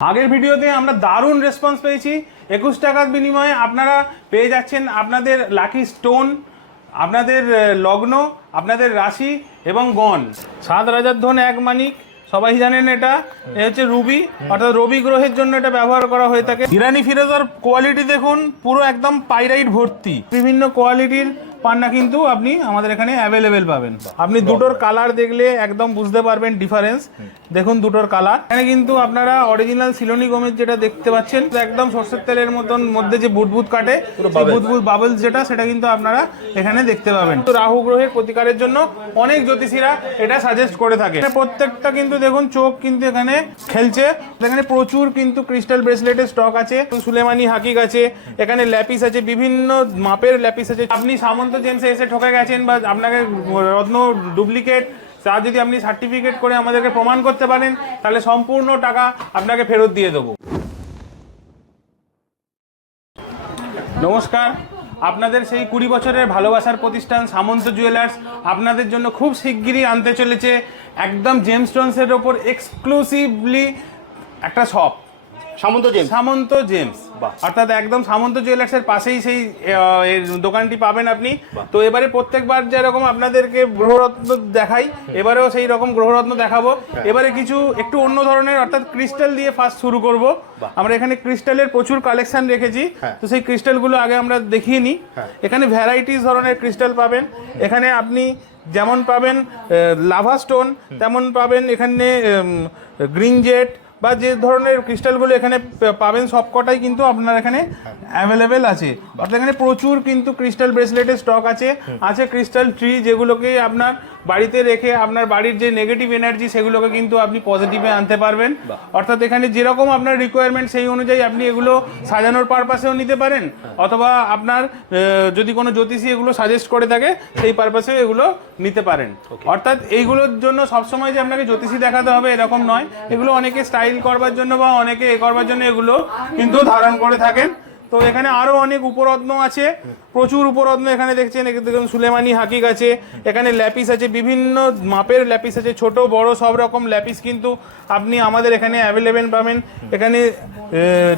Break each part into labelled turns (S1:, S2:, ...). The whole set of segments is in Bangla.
S1: আগের ভিডিওতে আমরা দারুণ রেসপন্স পেয়েছি। একুশ টাকার বিনিময়ে আপনারা পেয়ে যাচ্ছেন আপনাদের লাকি স্টোন আপনাদের লগ্ন, আপনাদের রাশি এবং গণ। সাত রাজার ধন এক মানিক, সবাই জানেন এটা। এ হচ্ছে রুবি, অর্থাৎ রবি গ্রহের জন্য এটা ব্যবহার করা হয়ে থাকে। ইরানি ফিরোজার কোয়ালিটি দেখুন, পুরো একদম পাইরাইট ভর্তি। বিভিন্ন কোয়ালিটির পান্না কিন্তু আপনি আমাদের এখানে অ্যাভেলেবেল পাবেন। আপনি দুটোর কালার দেখলে একদম বুঝতে পারবেন ডিফারেন্স দেখুন দুটোর কালার এখানে কিন্তু আপনারা অরিজিনাল সিলোনি গমের যেটা দেখতে পাচ্ছেন একদম সর্ষের তেলের মতন মধ্যে যে বুদবুদ কাটে বুদবুদ বাবলস যেটা সেটা কিন্তু আপনারা এখানে দেখতে পাবেন। তো রাহু গ্রহের প্রতিকারের জন্য অনেক জ্যোতিষীরা এটা সাজেস্ট করে থাকে। প্রত্যেকটা কিন্তু দেখুন চোখ কিন্তু এখানে খেলছে। এখানে প্রচুর কিন্তু ক্রিস্টাল ব্রেসলেটের স্টক আছে। সুলেমানি হাকিক আছে। এখানে ল্যাপিস আছে। বিভিন্ন মাপের ল্যাপিস আছে। আপনি সামন্ত জেমসে এসে ঠকে গেছেন বা আপনাকে রত্ন ডুপ্লিকেট তা যদি আপনি সার্টিফিকেট করে আমাদেরকে প্রমাণ করতে পারেন, তাহলে সম্পূর্ণ টাকা আপনাকে ফেরত দিয়ে দেবো। নমস্কার। আপনাদের সেই কুড়ি বছরের ভালোবাসার প্রতিষ্ঠান সামন্ত জুয়েলার্স আপনাদের জন্য খুব শিগগিরই আনতে চলেছে একদম জেমস স্টোনসের ওপর এক্সক্লুসিভলি একটা shop
S2: Samanta gems.
S1: Samanta gems অর্থাৎ একদম সামন্ত জুয়েলার্সের পাশেই সেই দোকানটি পাবেন আপনি। তো এবারে প্রত্যেকবার যেরকম আপনাদেরকে গ্রহরত্ন দেখাই এবারেও সেই রকম গ্রহরত্ন দেখাবো। এবারে কিছু একটু অন্য ধরনের অর্থাৎ ক্রিস্টাল দিয়ে ফার্স্ট শুরু করব। আমরা এখানে ক্রিস্টালের প্রচুর কালেকশন রেখেছি।
S2: হ্যাঁ।
S1: তো সেই ক্রিস্টালগুলো আগে আমরা দেখিয়ে নিই। এখানে ভ্যারাইটিস ধরনের ক্রিস্টাল পাবেন। এখানে আপনি যেমন পাবেন লাভা স্টোন তেমন পাবেন এখানে গ্রিন জেট বা যে ধরনের ক্রিস্টালগুলো এখানে পাবেন সবকটাই কিন্তু আপনার এখানে অ্যাভেলেবেল আছে। অর্থাৎ এখানে প্রচুর কিন্তু ক্রিস্টাল ব্রেসলেটের স্টক আছে। আছে ক্রিস্টাল ট্রি যেগুলোকে আপনার বাড়িতে রেখে আপনার বাড়ির যে নেগেটিভ এনার্জি সেগুলোকে কিন্তু আপনি পজিটিভে আনতে পারবেন। অর্থাৎ এখানে যেরকম আপনার রিকোয়ারমেন্ট সেই অনুযায়ী আপনি এগুলো সাজানোর পারপাসেও নিতে পারেন অথবা আপনার যদি কোনো জ্যোতিষী এগুলো সাজেস্ট করে থাকে সেই পারপাসেও এগুলো নিতে পারেন। অর্থাৎ এইগুলোর জন্য সবসময় যে আপনাকে জ্যোতিষী দেখাতে হবে এরকম নয়। এগুলো অনেকে স্টাইল করবার জন্য বা অনেকে এ করবার জন্য এগুলো কিন্তু ধারণ করে থাকেন। তো এখানে আরও অনেক উপরত্ন আছে প্রচুর উপরত্ন এখানে দেখছেন দেখুন সুলেমানি হাকিক আছে এখানে ল্যাপিস আছে বিভিন্ন মাপের ল্যাপিস আছে ছোট বড় সব রকম ল্যাপিস কিন্তু আপনি আমাদের এখানে অ্যাভেলেবেল পাবেন। এখানে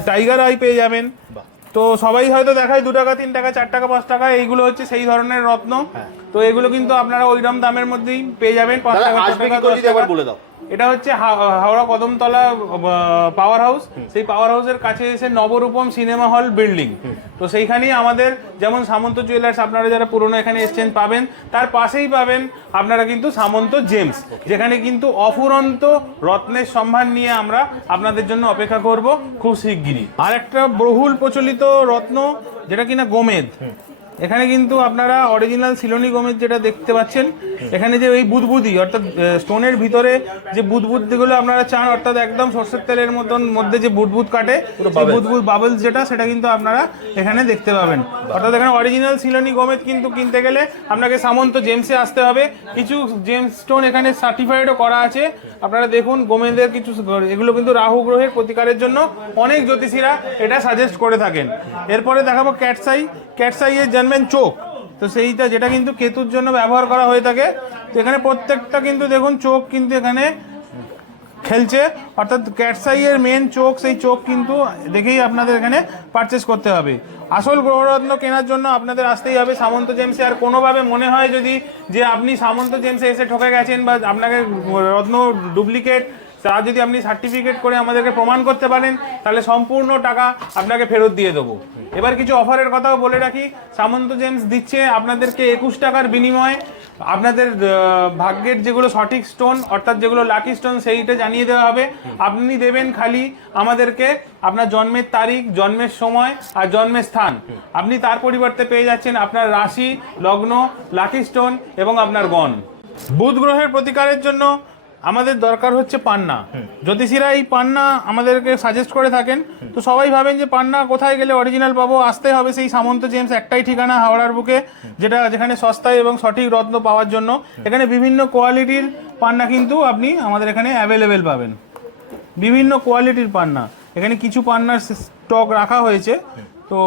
S1: টাইগার আই পেয়ে যাবেন। তো সবাই হয়তো দেখায় দু টাকা তিন টাকা চার টাকা পাঁচ টাকা এইগুলো হচ্ছে সেই ধরনের রত্ন। তো এগুলো কিন্তু আপনারা ওইরকম দামের মধ্যেই পেয়ে যাবেন পাঁচ টাকা দশ টাকা।
S2: বলে দাও?
S1: এটা হচ্ছে হাওড়া কদমতলা পাওয়ার হাউস সেই পাওয়ার হাউসের কাছে এসে নবরূপম সিনেমা হল বিল্ডিং তো সেইখানেই আমাদের যেমন সামন্ত জুয়েলার্স আপনারা যারা পুরনো এখানে এসছেন পাবেন তার পাশেই পাবেন আপনারা কিন্তু সামন্ত জেমস যেখানে কিন্তু অফুরন্ত রত্নের সম্মান নিয়ে আমরা আপনাদের জন্য অপেক্ষা করব খুব শিগগিরই। আর একটা বহুল প্রচলিত রত্ন যেটা কিনা গোমেদ। এখানে কিন্তু আপনারা অরিজিনাল সিলোনি গমের যেটা দেখতে পাচ্ছেন এখানে যে ওই বুদবুদি অর্থাৎ স্টোনের ভিতরে যে বুদবুদিগুলো আপনারা চান অর্থাৎ একদম সর্ষের তেলের মতন মধ্যে যে বুদবুদ কাটে বুদবুদ বাবলস যেটা সেটা কিন্তু আপনারা এখানে দেখতে পাবেন। অর্থাৎ এখানে অরিজিনাল সিলোনি গমেদ কিন্তু কিনতে গেলে আপনাকে সামন্ত জেমসে আসতে হবে। কিছু জেমস স্টোন এখানে সার্টিফাইডও করা আছে। আপনারা দেখুন গোমেদের কিছু এগুলো কিন্তু রাহু গ্রহের প্রতিকারের জন্য অনেক জ্যোতিষীরা এটা সাজেস্ট করে থাকেন। এরপরে দেখাবো ক্যাটসাই। ক্যাটসাইয়ের জন্মেন চোখ। তো সেইটা যেটা কিন্তু কেতুর জন্য ব্যবহার করা হয়ে থাকে। তো এখানে প্রত্যেকটা কিন্তু দেখুন চোখ কিন্তু এখানে খেলছে। অর্থাৎ ক্যাটসাইয়ের মেন চোখ, সেই চোখ কিন্তু দেখেই আপনাদের এখানে পারচেস করতে হবে। আসল গ্রহরত্ন কেনার জন্য আপনাদের আসতেই হবে। সামন্ত জেমসে আর কোনোভাবে মনে হয় যদি যে আপনি সামন্ত জেমসে এসে ঠকে গেছেন বা আপনাকে রত্ন ডুপ্লিকেট তা যদি আপনি সার্টিফিকেট করে আমাদেরকে প্রমাণ করতে পারেন, তাহলে সম্পূর্ণ টাকা আপনাকে ফেরত দিয়ে দেবো। এবার কিছু অফারের কথাও বলে রাখি। সামন্ত জেমস দিচ্ছে আপনাদেরকে একুশ টাকার বিনিময়ে। আপনাদের ভাগ্যের যেগুলো সঠিক স্টোন অর্থাৎ যেগুলো লাকি স্টোন সেইটা জানিয়ে দেওয়া হবে। আপনি দেবেন খালি আমাদেরকে আপনার জন্মের তারিখ, জন্মের সময় আর জন্মের স্থান। আপনি তার পরিবর্তে পেয়ে যাচ্ছেন আপনার রাশি, লগ্ন লাকি স্টোন এবং আপনার গণ। বুধ গ্রহের প্রতিকারের জন্য আমাদের দরকার হচ্ছে পান্না। জ্যোতিষীরা এই পান্না আমাদেরকে সাজেস্ট করে থাকেন তো সবাই ভাবেন যে পান্না কোথায় গেলে অরিজিনাল পাবো আসতে হবে সেই সামন্ত জেমস একটাই ঠিকানা হাওড়ার বুকে যেটা যেখানে সস্তায় এবং সঠিক রত্ন পাওয়ার জন্য। এখানে বিভিন্ন কোয়ালিটির পান্না কিন্তু আপনি আমাদের এখানে অ্যাভেলেবেল পাবেন। বিভিন্ন কোয়ালিটির পান্না। এখানে কিছু পান্নার স্টক রাখা হয়েছে। তো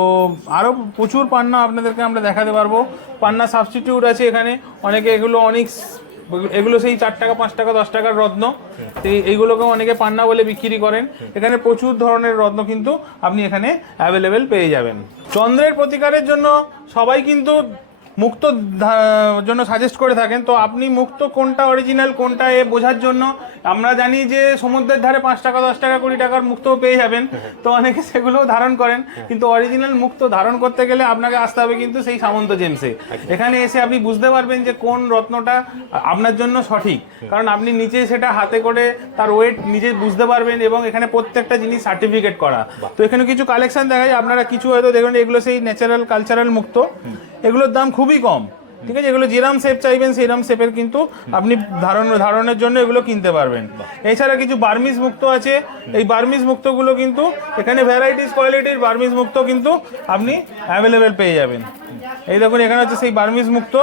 S1: আরও প্রচুর পান্না আপনাদেরকে আমরা দেখাতে পারব। পান্না সাবস্টিটিউট আছে এখানে। অনেকে এগুলো অনেক এগুলো সেই চার টাকা, পাঁচ টাকা, দশ টাকার রত্ন। এইগুলোকে অনেকে পান্না বলে বিক্রি করেন। এখানে প্রচুর ধরনের রত্ন কিন্তু আপনি এখানে অ্যাভেলেবেল পেয়ে যাবেন। চন্দ্রের প্রতিকারের জন্য সবাই কিন্তু মুক্ত জন্য সাজেস্ট করে থাকেন। তো আপনি মুক্ত কোনটা অরিজিনাল কোনটা এ বোঝার জন্য? আমরা জানি যে সমুদ্রের ধারে পাঁচ টাকা, দশ টাকা, কুড়ি টাকার মুক্ত পেয়ে যাবেন। তো অনেকে সেগুলো ধারণ করেন। কিন্তু অরিজিনাল মুক্ত ধারণ করতে গেলে আপনাকে আসতে হবে কিন্তু সেই সামন্ত জেমসে। এখানে এসে আপনি বুঝতে পারবেন যে কোন রত্নটা আপনার জন্য সঠিক। কারণ আপনি নিচে সেটা হাতে করে তার ওয়েট নিজে বুঝতে পারবেন এবং এখানে প্রত্যেকটা জিনিস সার্টিফিকেট করা। তো এখানে কিছু কালেকশন দেখা যায় আপনারা কিছু হয়তো দেখবেন, এগুলো সেই ন্যাচারাল কালচারাল মুক্ত। এগুলোর দাম খুবই কম। ঠিক আছে? এগুলো যেরাম শেপ চাইবেন, সেরাম শেপের কিন্তু আপনি ধারণ, ধারণের জন্য এগুলো কিনতে পারবেন। এছাড়া কিছু বার্মিস মুক্ত আছে। এই বার্মিস মুক্তগুলো কিন্তু এখানে ভ্যারাইটিস কোয়ালিটির বার্মিস মুক্ত কিন্তু আপনি অ্যাভেলেবেল পেয়ে যাবেন। এই দেখুন, এখানে হচ্ছে সেই বার্মিস মুক্ত।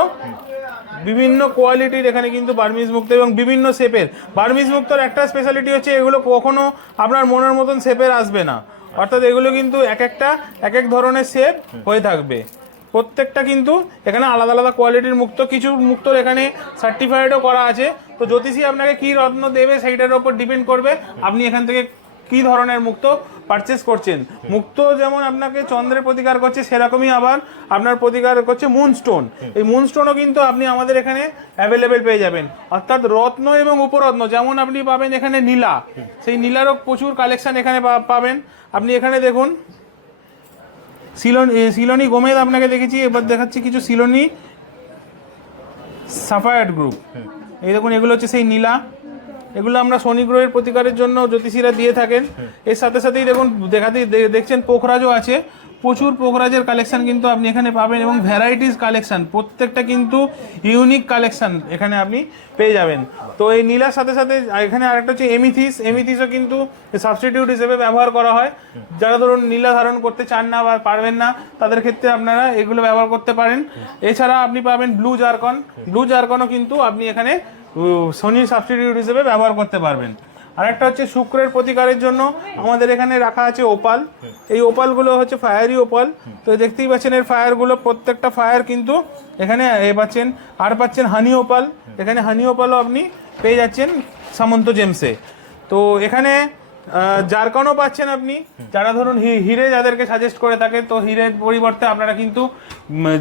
S1: বিভিন্ন কোয়ালিটির এখানে কিন্তু বার্মিজ মুক্ত এবং বিভিন্ন শেপের বার্মিজ মুক্তর একটা স্পেশালিটি হচ্ছে এগুলো কখনো আপনার মনের মতন শেপের আসবে না। অর্থাৎ এগুলো কিন্তু এক একটা, এক এক ধরনের শেপ হয়ে থাকবে। প্রত্যেকটা কিন্তু এখানে আলাদা আলাদা কোয়ালিটির মুক্ত, কিছু মুক্তর এখানে সার্টিফাইডও করা আছে। তো জ্যোতিষী আপনাকে কী রত্ন দেবে সেইটার ওপর ডিপেন্ড করবে, আপনি এখান থেকে কি ধরনের মুক্ত পারচেস করছেন। মুক্ত যেমন আপনাকে চন্দ্রের প্রতিকার করছে, সেরকমই আবার আপনার প্রতিকার করছে মুনস্টোন এই মুনস্টোনও কিন্তু আপনি আমাদের এখানে অ্যাভেলেবেল পেয়ে যাবেন। অর্থাৎ রত্ন এবং উপরত্ন, যেমন আপনি পাবেন এখানে নীলা। সেই নীলারও প্রচুর কালেকশন এখানে পাবেন। আপনি এখানে দেখুন সিলন সিলনি গোমেদ আপনাকে দেখেছি এবার দেখাচ্ছি কিছু সিলনি সাফায়ার্ড গ্রুপ এই দেখুন এগুলো হচ্ছে সেই নীলা। এগুলো আমরা শনি গ্রহের প্রতিকারের জন্য জ্যোতিষীরা দিয়ে থাকেন। এর সাথে সাথেই দেখুন দেখাতে দেখছেন পোখরাজও আছে। প্রচুর পোখরাজের কালেকশন কিন্তু আপনি এখানে পাবেন এবং ভ্যারাইটিস কালেকশন প্রত্যেকটা কিন্তু ইউনিক কালেকশন এখানে আপনি পেয়ে যাবেন। তো এই নীলার সাথে সাথে এখানে আরেকটা হচ্ছে এমিথিস এমিথিসও কিন্তু সাবস্টিটিউট হিসেবে ব্যবহার করা হয়। যারা ধরুন নীলা ধারণ করতে চান না বা পারবেন না, তাদের ক্ষেত্রে আপনারা এগুলো ব্যবহার করতে পারেন। এছাড়া আপনি পাবেন ব্লু জারকন ব্লু জারকনও কিন্তু আপনি এখানে শনির সাবস্টিটিউট হিসেবে ব্যবহার করতে পারবেন। আরেকটা হচ্ছে শুক্রের প্রতিকারের জন্য আমাদের এখানে রাখা আছে ওপাল। এই ওপালগুলো হচ্ছে ফায়ারি ওপাল। তো দেখতেই পাচ্ছেন, এর ফায়ারগুলো প্রত্যেকটা ফায়ার কিন্তু এখানে, এ পাচ্ছেন, আর পাচ্ছেন হানি ওপাল। এখানে হানি ওপালও আপনি পেয়ে যাচ্ছেন সামন্ত জেমসে। তো এখানে জারকনও পাচ্ছেন আপনি। যারা ধরুন হিরে যাদেরকে সাজেস্ট করে থাকে, তো হিরের পরিবর্তে আপনারা কিন্তু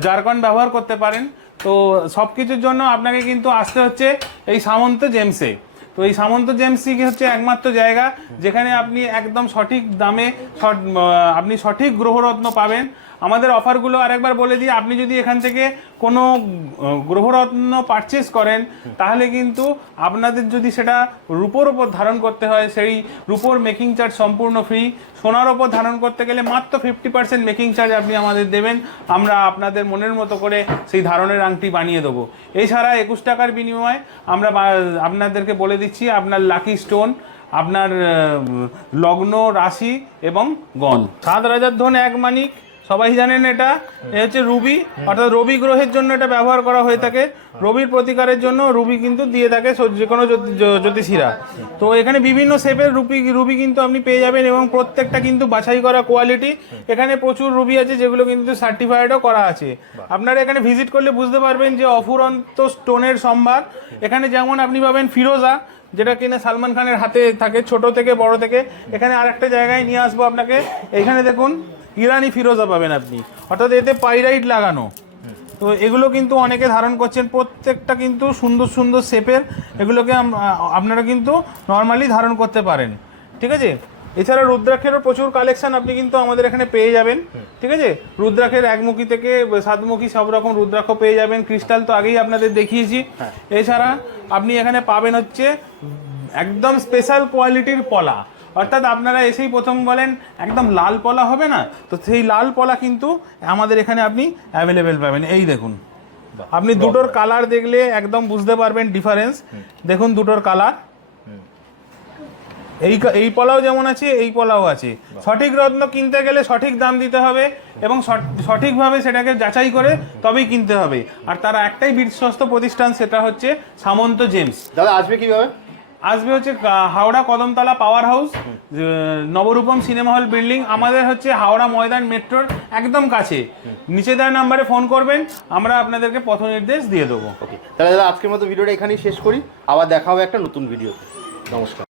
S1: জারকন ব্যবহার করতে পারেন। তো সব কিছুর জন্য আপনাকে কিন্তু আসতে হচ্ছে এই সামন্ত জেমসে। তো এই সামন্ত জেমসি হচ্ছে একমাত্র জায়গা যেখানে আপনি একদম সঠিক দামে আপনি সঠিক গ্রহরত্ন পাবেন। আমাদের অফারগুলো আরেকবার বলে দিই, আপনি যদি এখান থেকে কোনো গ্রহরত্ন পারচেস করেন, তাহলে কিন্তু আপনাদের যদি সেটা রূপোর ওপর ধারণ করতে হয়, সেই রূপোর মেকিং চার্জ সম্পূর্ণ ফ্রি সোনার ওপর ধারণ করতে গেলে মাত্র ফিফটি পার্সেন্ট মেকিং চার্জ আপনি আমাদের দেবেন, আমরা আপনাদের মনের মতো করে সেই ধারণের আংটি বানিয়ে দেবো। এছাড়া একুশ টাকার বিনিময়ে আমরা আপনাদেরকে বলে দিচ্ছি, আপনার লাকি স্টোন আপনার লগ্ন, রাশি এবং গণ। সাত রাজার ধন, এক মানিক। সবাই জানেন এটা? এ হচ্ছে রুবি, অর্থাৎ রবি গ্রহের জন্য এটা ব্যবহার করা হয়ে থাকে। রবির প্রতিকারের জন্য রুবি কিন্তু দিয়ে থাকে যে কোনো জ্যোতিষীরা। তো এখানে বিভিন্ন শেপের রুবি রুবি কিন্তু আপনি পেয়ে যাবেন এবং প্রত্যেকটা কিন্তু বাছাই করা কোয়ালিটি এখানে প্রচুর রুবি আছে যেগুলো কিন্তু সার্টিফাইডও করা আছে। আপনারা এখানে ভিজিট করলে বুঝতে পারবেন যে অফুরন্ত স্টোনের সম্ভার। এখানে যেমন আপনি পাবেন ফিরোজা, যেটা কিনা সালমান খানের হাতে থাকে, ছোট থেকে, বড় থেকে। এখানে আর একটা জায়গায় নিয়ে আসব আপনাকে। এখানে দেখুন ইরানি ফিরোজা পাবেন আপনি। অর্থাৎ এতে পাইরাইট লাগানো। তো এগুলো কিন্তু অনেকে ধারণ করছেন প্রত্যেকটা কিন্তু সুন্দর সুন্দর শেপের এগুলোকে আপনারা কিন্তু নর্মালি ধারণ করতে পারেন। ঠিক আছে? এছাড়া রুদ্রাক্ষেরও প্রচুর কালেকশন আপনি কিন্তু আমাদের এখানে পেয়ে যাবেন। ঠিক আছে? রুদ্রাক্ষের একমুখী থেকে সাতমুখী সব রকম রুদ্রাক্ষ পেয়ে যাবেন। ক্রিস্টাল তো আগেই আপনাদের দেখিয়েছি। এছাড়া আপনি এখানে পাবেন হচ্ছে একদম স্পেশাল কোয়ালিটির পলা অর্থাৎ আপনারা এসেই প্রথম বলেন একদম লাল পলা হবে না? তো সেই লাল পলা কিন্তু আমাদের এখানে আপনি অ্যাভেলেবেল পাবেন। এই দেখুন আপনি দুটোর কালার দেখলে একদম বুঝতে পারবেন ডিফারেন্স দেখুন দুটোর কালার এই এই পলাও যেমন আছে এই পলাও আছে। সঠিক রত্ন কিনতে গেলে সঠিক দাম দিতে হবে এবং সঠ- সঠিকভাবে সেটাকে যাচাই করে তবেই কিনতে হবে। আর তারা একটাই বিশ্বস্ত প্রতিষ্ঠান সেটা হচ্ছে সামন্ত জেমস।
S2: দাদা আসবে কীভাবে?
S1: আসবে হচ্ছে Howrah Kadamtala power house Nabarupam cinema hall building আমাদের হচ্ছে হাওড়া ময়দান মেট্রোর একদম কাছে। নিচে দেওয়া নাম্বারে ফোন করবেন আমরা আপনাদেরকে পথ নির্দেশ দিয়ে দেবো।
S2: ওকে তাহলে দাদা আজকের মতো ভিডিওটা এখানেই শেষ করি। আবার দেখা হবে একটা নতুন ভিডিও নমস্কার।